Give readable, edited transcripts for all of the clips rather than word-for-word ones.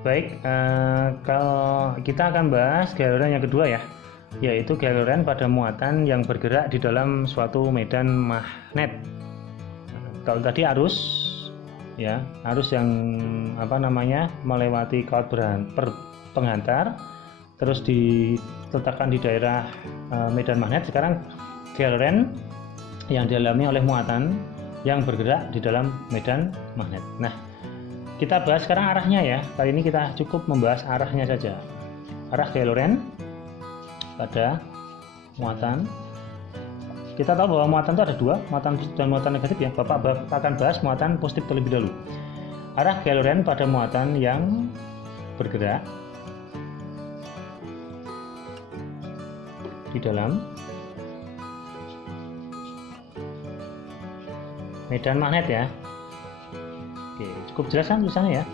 Baik, kalau kita akan bahas galuran yang kedua ya, yaitu galuran pada muatan yang bergerak di dalam suatu medan magnet. Kalau tadi arus, ya arus yang melewati kawat penghantar, terus diletakkan di daerah medan magnet. Sekarang galuran yang dialami oleh muatan yang bergerak di dalam medan magnet. Nah, kita bahas sekarang arahnya ya. Kali ini kita cukup membahas arahnya saja. Arah galuran pada muatan. Kita tahu bahwa muatan itu ada dua, muatan positif dan muatan negatif ya. Bapak akan bahas muatan positif terlebih dahulu. Arah galuran pada muatan yang bergerak di dalam medan magnet ya. Oke, cukup jelas kan tulisannya ya?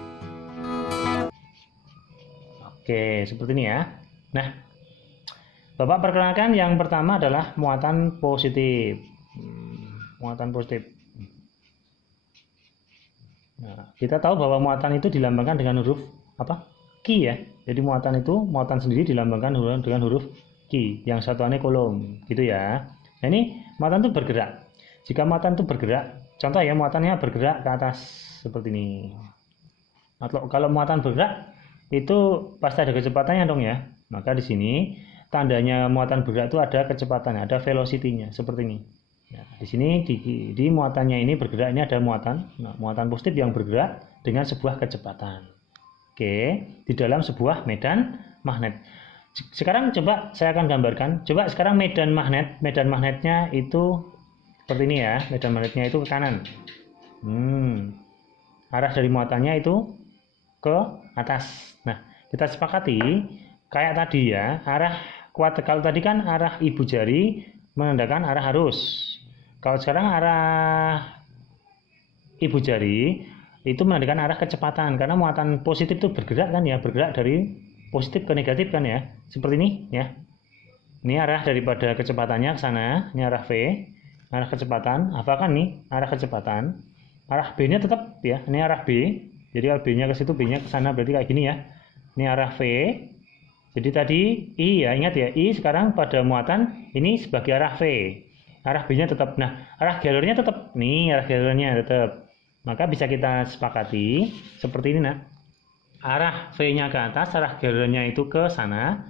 Oke, seperti ini ya. Nah, Bapak perkenalkan yang pertama adalah muatan positif. Muatan positif. Nah, kita tahu bahwa muatan itu dilambangkan dengan huruf apa? Ki ya. Jadi muatan sendiri dilambangkan dengan huruf Ki, yang satuannya kolom, gitu ya. Nah, ini muatan itu bergerak. Jika muatan itu bergerak, contoh ya, muatannya bergerak ke atas seperti ini. Kalau muatan bergerak itu pasti ada kecepatannya dong ya. Maka di sini tandanya muatan bergerak itu ada kecepatannya, ada velocity-nya seperti ini. Ya, di sini di muatannya ini bergerak, ini ada muatan. Nah, muatan positif yang bergerak dengan sebuah kecepatan. Oke, di dalam sebuah medan magnet. Sekarang coba saya akan gambarkan. Coba sekarang medan magnetnya itu seperti ini ya. Medan magnetnya itu ke kanan. Arah dari muatannya itu ke atas. Nah, kita sepakati kayak tadi ya, kalau tadi kan arah ibu jari menandakan arah arus. Kalau sekarang arah ibu jari itu menandakan arah kecepatan, karena muatan positif itu bergerak kan ya, bergerak dari positif ke negatif kan ya, seperti ini ya. Ini arah daripada kecepatannya ke sana, ini arah V, arah kecepatan. Apakah nih arah kecepatan? Arah B-nya tetap ya, ini arah B. Jadi B-nya ke situ, B-nya ke sana, berarti kayak gini ya. Ini arah V. Jadi tadi I ya, ingat ya, I sekarang pada muatan ini sebagai arah V. Arah B-nya tetap. Nah, arah galurnya tetap. Nih, arah galurnya tetap. Maka bisa kita sepakati seperti ini nah. Arah V-nya ke atas, arah galurnya itu ke sana.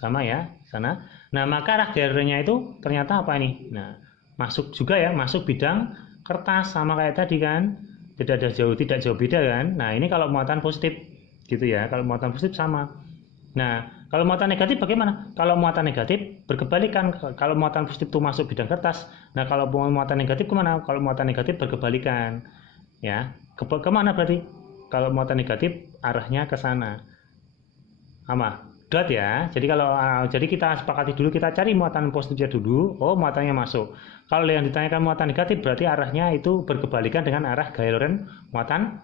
Sama ya, sana. Nah, maka arah galurnya itu ternyata apa ini? Nah, masuk juga ya, masuk bidang kertas, sama kayak tadi kan, tidak jauh beda kan. Nah, ini kalau muatan positif gitu ya, kalau muatan positif sama. Nah, kalau muatan negatif bagaimana? Kalau muatan negatif berkebalikan. Kalau muatan positif itu masuk bidang kertas, nah kalau muatan negatif kemana? Kalau muatan negatif berkebalikan ya, kemana berarti? Kalau muatan negatif arahnya ke sana, sama dot ya. Jadi kita sepakati dulu, kita cari muatan positifnya dulu. Oh, muatannya masuk. Kalau yang ditanyakan muatan negatif berarti arahnya itu berkebalikan dengan arah galuran muatan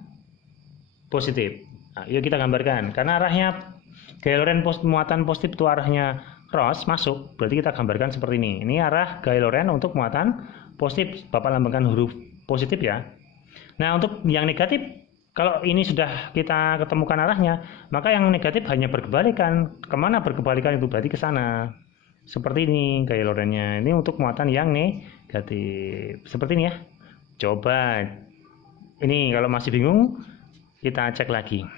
positif. Nah, yuk kita gambarkan. Karena arahnya galuran muatan positif itu arahnya cross masuk, berarti kita gambarkan seperti ini. Ini arah galuran untuk muatan positif. Bapak lambangkan huruf positif ya. Nah, untuk yang negatif, kalau ini sudah kita ketemukan arahnya, maka yang negatif hanya berkebalikan. Kemana berkebalikan itu? Berarti ke sana. Seperti ini galurannya. Ini untuk muatan yang negatif. Seperti ini ya. Coba. Ini kalau masih bingung, kita cek lagi.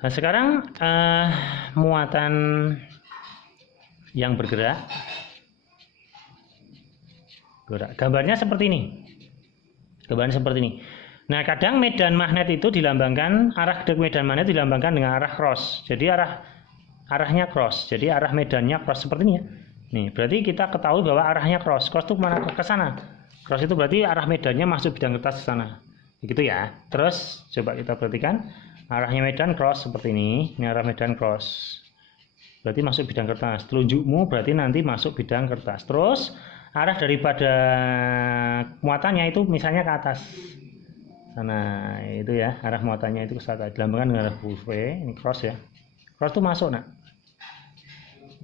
Nah, sekarang muatan yang bergerak. Gambarnya seperti ini. Gambarnya seperti ini. Nah, kadang medan magnet itu dilambangkan, arah medan magnet dilambangkan dengan arah cross. Jadi arahnya cross. Jadi arah medannya cross seperti ini ya. Nih, berarti kita ketahui bahwa arahnya cross. Cross itu kemana? Ke sana. Cross itu berarti arah medannya masuk bidang kertas ke sana. Gitu ya. Terus coba kita perhatikan arahnya medan cross seperti ini. Ini arah medan cross. Berarti masuk bidang kertas. Telunjukmu berarti nanti masuk bidang kertas. Terus arah daripada muatannya itu misalnya ke atas. Sana itu ya, arah muatannya itu ke sana, dilambangkan dengan arah V. Ini cross ya, cross itu masuk nak.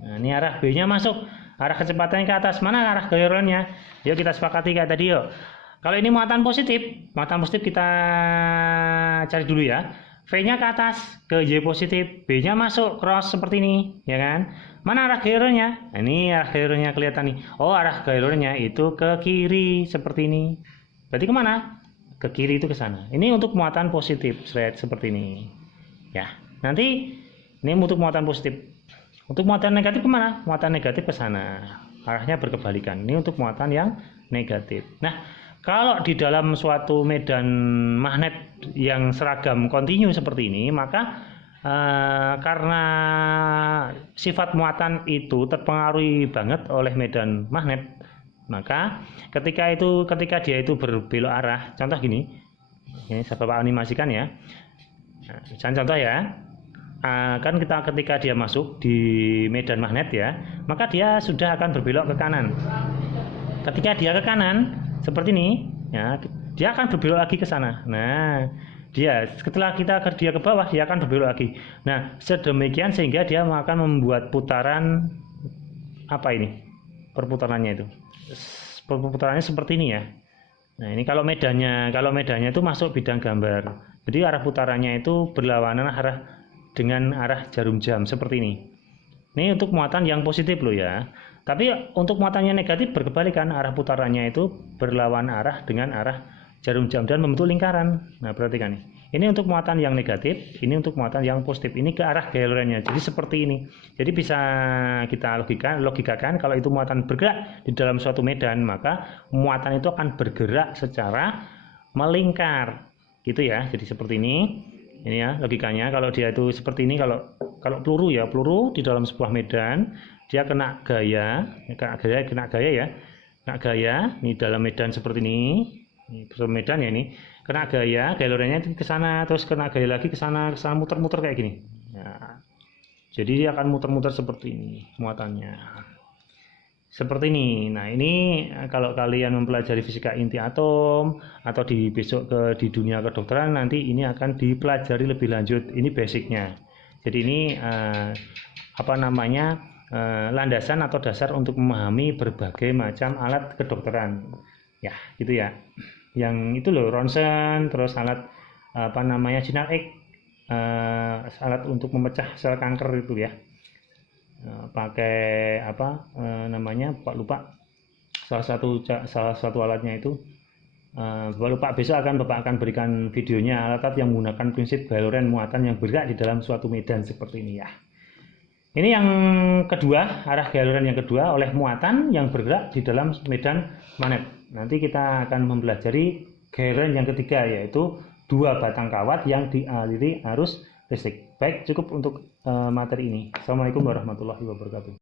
Nah, ini arah B nya masuk, arah kecepatannya ke atas. Mana arah galurannya? Yuk kita sepakati kayak tadi yuk. Kalau ini muatan positif kita cari dulu ya. V-nya ke atas, ke Y positif, B-nya masuk cross seperti ini, ya kan? Mana arah gairornya? Nah, ini arah gairornya kelihatan nih. Oh, arah gairornya itu ke kiri seperti ini. Berarti kemana? Ke kiri itu ke sana. Ini untuk muatan positif, seperti ini. Ya, nanti ini untuk muatan positif. Untuk muatan negatif kemana? Muatan negatif ke sana. Arahnya berkebalikan. Ini untuk muatan yang negatif. Nah, kalau di dalam suatu medan magnet yang seragam kontinu seperti ini, maka karena sifat muatan itu terpengaruhi banget oleh medan magnet, maka ketika dia itu berbelok arah, contoh gini, ini saya Bapak animasikan ya. Nah, contoh ya, kan ketika dia masuk di medan magnet ya, maka dia sudah akan berbelok ke kanan. Ketika dia ke kanan seperti ini, ya, dia akan berbelok lagi ke sana. Nah, setelah dia ke bawah, dia akan berbelok lagi. Nah, sedemikian sehingga dia akan membuat putaran apa ini? Perputarannya itu. Perputarannya seperti ini ya. Nah, ini kalau medannya itu masuk bidang gambar. Jadi arah putarannya itu berlawanan arah dengan arah jarum jam seperti ini. Ini untuk muatan yang positif loh ya. Tapi untuk muatannya negatif berkebalikan, arah putarannya itu berlawan arah dengan arah jarum jam dan membentuk lingkaran. Nah, perhatikan nih. Ini untuk muatan yang negatif, ini untuk muatan yang positif. Ini ke arah gailorannya. Jadi seperti ini. Jadi bisa kita logikakan kalau itu muatan bergerak di dalam suatu medan, maka muatan itu akan bergerak secara melingkar. Gitu ya. Jadi seperti ini. Ini ya logikanya. Kalau dia itu seperti ini, kalau peluru di dalam sebuah medan, dia kena gaya ya. Kena gaya ini dalam medan seperti ini medan ya, ini kena gaya, gailorannya ke sana, terus kena gaya lagi ke sana muter-muter kayak gini. Ya. Jadi dia akan muter-muter seperti ini muatannya. Seperti ini. Nah, ini kalau kalian mempelajari fisika inti atom atau di dunia kedokteran, nanti ini akan dipelajari lebih lanjut. Ini basicnya. Jadi ini landasan atau dasar untuk memahami berbagai macam alat kedokteran. Ya, gitu ya. Yang itu loh, ronsen, terus alat sinar X, alat untuk memecah sel kanker itu ya. Pakai Pak lupa salah satu alatnya itu. Bapak lupa, besok Bapak akan berikan videonya alat yang menggunakan prinsip gailoran muatan yang bergerak di dalam suatu medan seperti ini ya. Ini yang kedua, arah gailoran yang kedua oleh muatan yang bergerak di dalam medan magnet. Nanti kita akan mempelajari gailoran yang ketiga, yaitu dua batang kawat yang dialiri arus listrik. Baik, cukup untuk materi ini. Assalamualaikum warahmatullahi wabarakatuh.